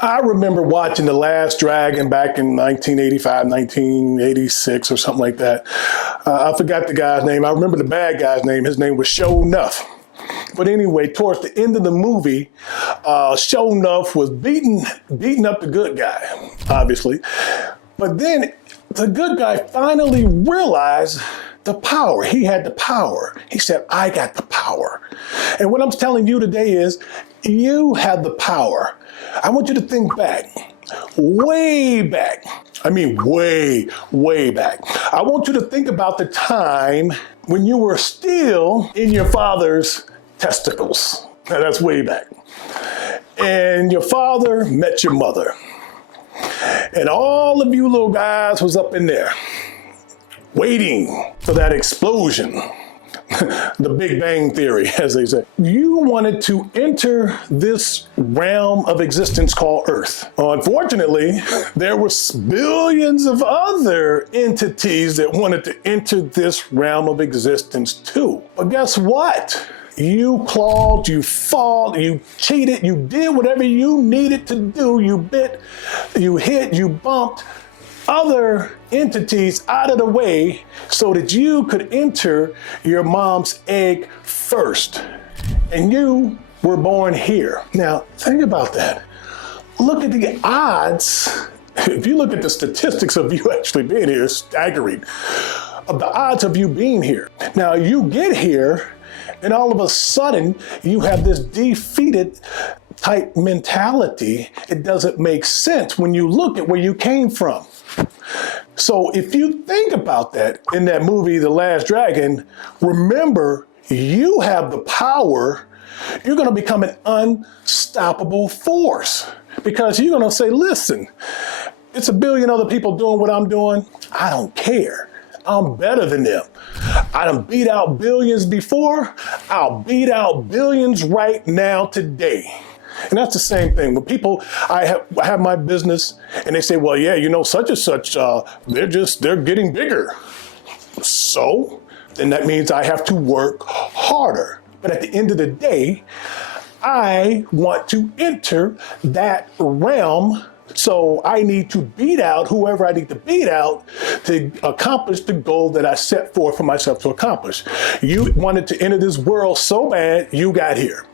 I remember watching The Last Dragon back in 1985, 1986 or something like that. I forgot the guy's name. I remember the bad guy's name. His name was Sho'nuff. But anyway, towards the end of the movie, Sho'nuff was beating up the good guy, obviously. But then the good guy finally realized the power. He had the power. He said, I got the power. And what I'm telling you today is, you have the power. I want you to think back, way back. I mean, way, way back. I want you to think about the time when you were still in your father's testicles. Now, that's way back. And your father met your mother. And all of you little guys was up in there, waiting for that explosion. The Big Bang Theory, as they say. You wanted to enter this realm of existence called Earth. Unfortunately, there were billions of other entities that wanted to enter this realm of existence too. But guess what? You clawed, you fought, you cheated, you did whatever you needed to do. You bit, you hit, you bumped other entities out of the way so that you could enter your mom's egg first. And you were born here. Now, think about that. Look at the odds. If you look at the statistics of you actually being here, it's staggering. Of the odds of you being here. Now, you get here, and all of a sudden, you have this defeated type mentality. It doesn't make sense when you look at where you came from. So if you think about that in that movie, The Last Dragon, remember, you have the power. You're going to become an unstoppable force because you're going to say, listen, it's a billion other people doing what I'm doing. I don't care. I'm better than them. I done beat out billions before. I'll beat out billions right now today. And that's the same thing. When people, I have my business and they say, well, yeah, you know, such and such, they're getting bigger. So then that means I have to work harder. But at the end of the day, I want to enter that realm. So I need to beat out whoever I need to beat out to accomplish the goal that I set forth for myself to accomplish. You wanted to enter this world so bad, you got here.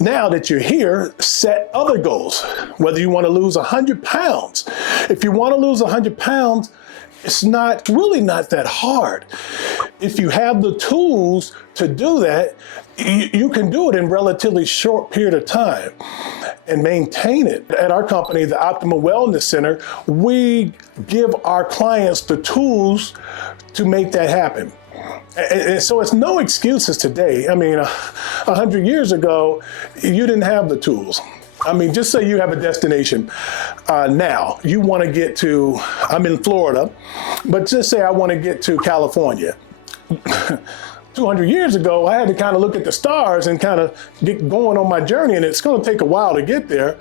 Now that you're here, set other goals. Whether you want to lose 100 pounds. If you want to lose 100 pounds, it's really not that hard. If you have the tools to do that, you can do it in a relatively short period of time and maintain it. At our company, the Optimal Wellness Center, we give our clients the tools to make that happen. And so it's no excuses today. I mean, 100 years ago, you didn't have the tools. I mean, just say you have a destination now. You want to get to, I'm in Florida, but just say I want to get to California. 200 years ago, I had to kind of look at the stars and kind of get going on my journey, and it's going to take a while to get there.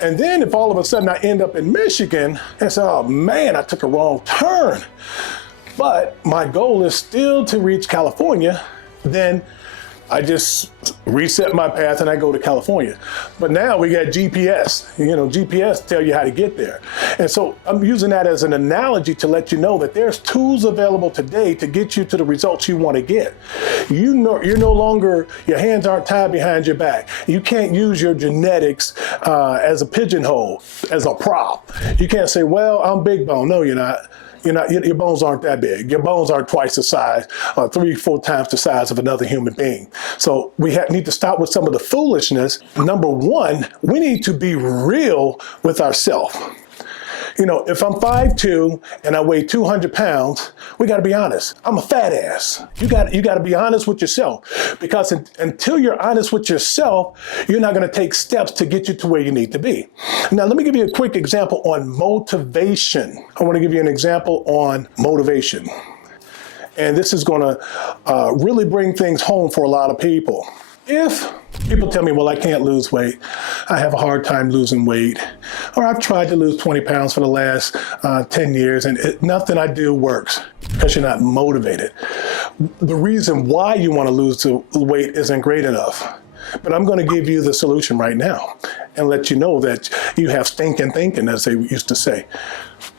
And then if all of a sudden I end up in Michigan and say, oh man, I took a wrong turn, but my goal is still to reach California, then I just reset my path and I go to California. But now we got GPS. You know, GPS tell you how to get there. And so I'm using that as an analogy to let you know that there's tools available today to get you to the results you want to get. You know, you're no longer, your hands aren't tied behind your back. You can't use your genetics as a pigeonhole, as a prop. You can't say, well, I'm big bone. No, you're not. Your bones aren't that big. Your bones aren't twice the size, 3-4 times the size of another human being. So we need to stop with some of the foolishness. Number one, we need to be real with ourselves. You know, if I'm 5'2" and I weigh 200 pounds, we got to be honest. I'm a fat ass. You got to be honest with yourself, because until you're honest with yourself, you're not going to take steps to get you to where you need to be. Now, let me give you a quick example on motivation. I want to give you an example on motivation. And this is going to really bring things home for a lot of people. If people tell me, well, I can't lose weight, I have a hard time losing weight, or I've tried to lose 20 pounds for the last 10 years and nothing I do works, because you're not motivated. The reason why you want to lose the weight isn't great enough. But I'm going to give you the solution right now and let you know that you have stinking thinking, as they used to say.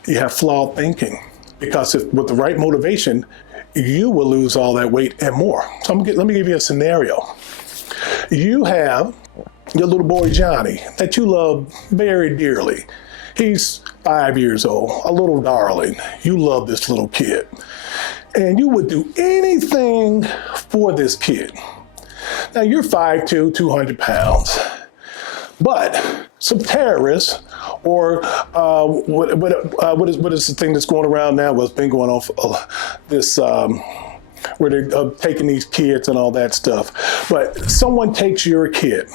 You have flawed thinking, because with the right motivation, you will lose all that weight and more. So let me give you a scenario. You have your little boy, Johnny, that you love very dearly. He's 5 years old, a little darling. You love this little kid. And you would do anything for this kid. Now, you're 5'2", 200 pounds. But some terrorists, or what is the thing that's going around now? What's been going on for this, where they're taking these kids and all that stuff. But someone takes your kid,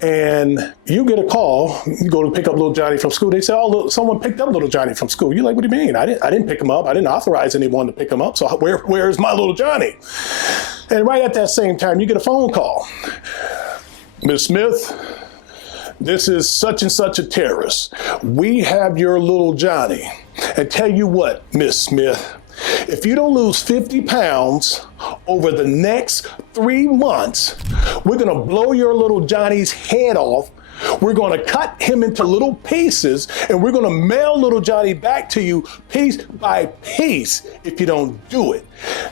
and you get a call. You go to pick up little Johnny from school. They say, "Oh, look, someone picked up little Johnny from school." You're like, "What do you mean? I didn't pick him up. I didn't authorize anyone to pick him up. So where's my little Johnny?" And right at that same time, you get a phone call. "Miss Smith, this is such and such a terrorist. We have your little Johnny. And tell you what, Miss Smith, if you don't lose 50 pounds over the next 3 months, we're going to blow your little Johnny's head off. We're going to cut him into little pieces, and we're going to mail little Johnny back to you piece by piece if you don't do it.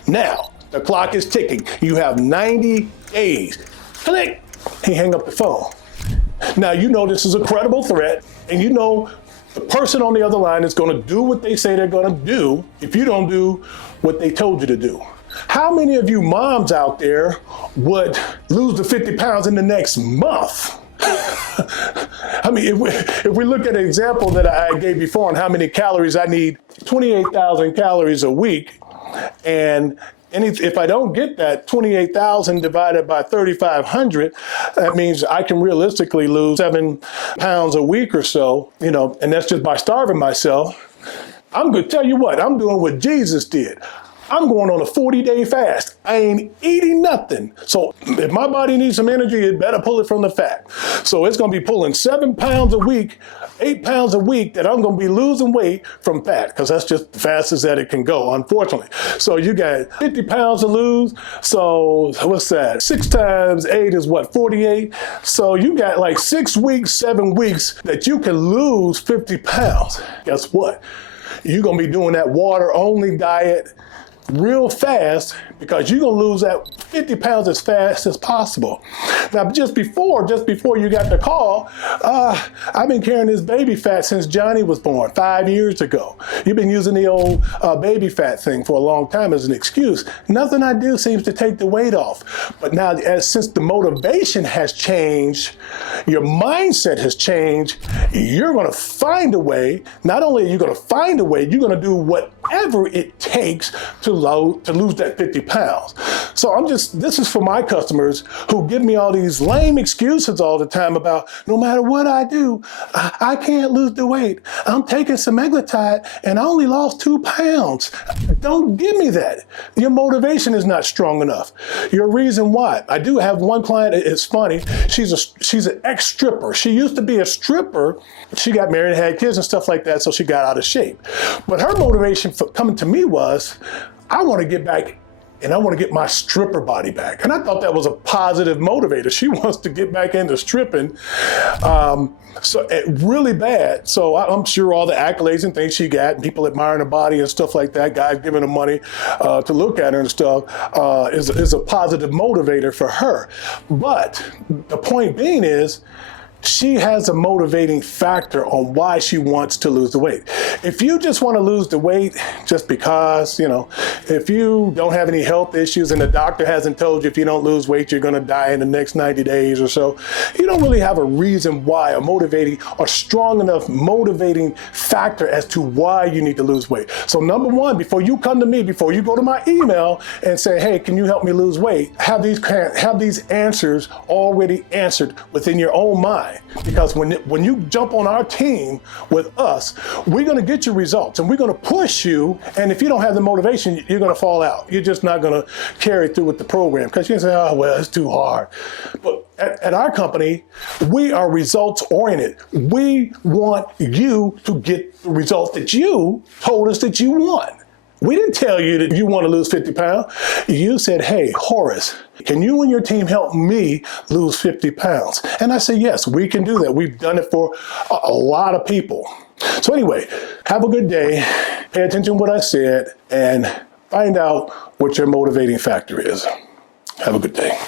Now, the clock is ticking. You have 90 days. Click. He hang up the phone. Now, you know this is a credible threat, and you know the person on the other line is going to do what they say they're going to do if you don't do what they told you to do. How many of you moms out there would lose the 50 pounds in the next month? I mean, if we look at an example that I gave before on how many calories I need, 28,000 calories a week, and if I don't get that 28,000 divided by 3,500, that means I can realistically lose 7 pounds a week or so, and that's just by starving myself. I'm going to tell you what, I'm doing what Jesus did. I'm going on a 40-day fast. I ain't eating nothing. So if my body needs some energy, it better pull it from the fat. So it's going to be pulling 7 pounds a week, 8 pounds a week that I'm going to be losing weight from fat, because that's just the fastest that it can go, unfortunately. So you got 50 pounds to lose. So what's that? 6 times 8 is what, 48? So you got like 6 weeks, 7 weeks that you can lose 50 pounds. Guess what? You're going to be doing that water-only diet real fast, because you're going to lose that 50 pounds as fast as possible. Now, just before you got the call, I've been carrying this baby fat since Johnny was born 5 years ago. You've been using the old baby fat thing for a long time as an excuse. Nothing I do seems to take the weight off. But now, since the motivation has changed, your mindset has changed, you're going to find a way. Not only are you going to find a way, you're going to do whatever it takes to lose that 50 pounds. So this is for my customers who give me all these lame excuses all the time about no matter what I do, I can't lose the weight. I'm taking semaglutide and I only lost 2 pounds. Don't give me that. Your motivation is not strong enough. Your reason why. I do have one client, it's funny, she's an ex-stripper. She used to be a stripper. She got married and had kids and stuff like that, so she got out of shape. But her motivation for coming to me was, I want to get back and I want to get my stripper body back. And I thought that was a positive motivator. She wants to get back into stripping really bad. So I'm sure all the accolades and things she got, and people admiring her body and stuff like that, guys giving her money to look at her and stuff, is a positive motivator for her. But the point being is, she has a motivating factor on why she wants to lose the weight. If you just want to lose the weight just because, if you don't have any health issues and the doctor hasn't told you if you don't lose weight, you're going to die in the next 90 days or so, you don't really have a reason why, a strong enough motivating factor as to why you need to lose weight. So number one, before you come to me, before you go to my email and say, hey, can you help me lose weight? Have these answers already answered within your own mind. Because when you jump on our team with us, we're going to get you results and we're going to push you. And if you don't have the motivation, you're going to fall out. You're just not going to carry through with the program because you say, oh, well, it's too hard. But at our company, we are results oriented. We want you to get the results that you told us that you want. We didn't tell you that you want to lose 50 pounds. You said, hey, Horace, can you and your team help me lose 50 pounds? And I said, yes, we can do that. We've done it for a lot of people. So anyway, have a good day. Pay attention to what I said and find out what your motivating factor is. Have a good day.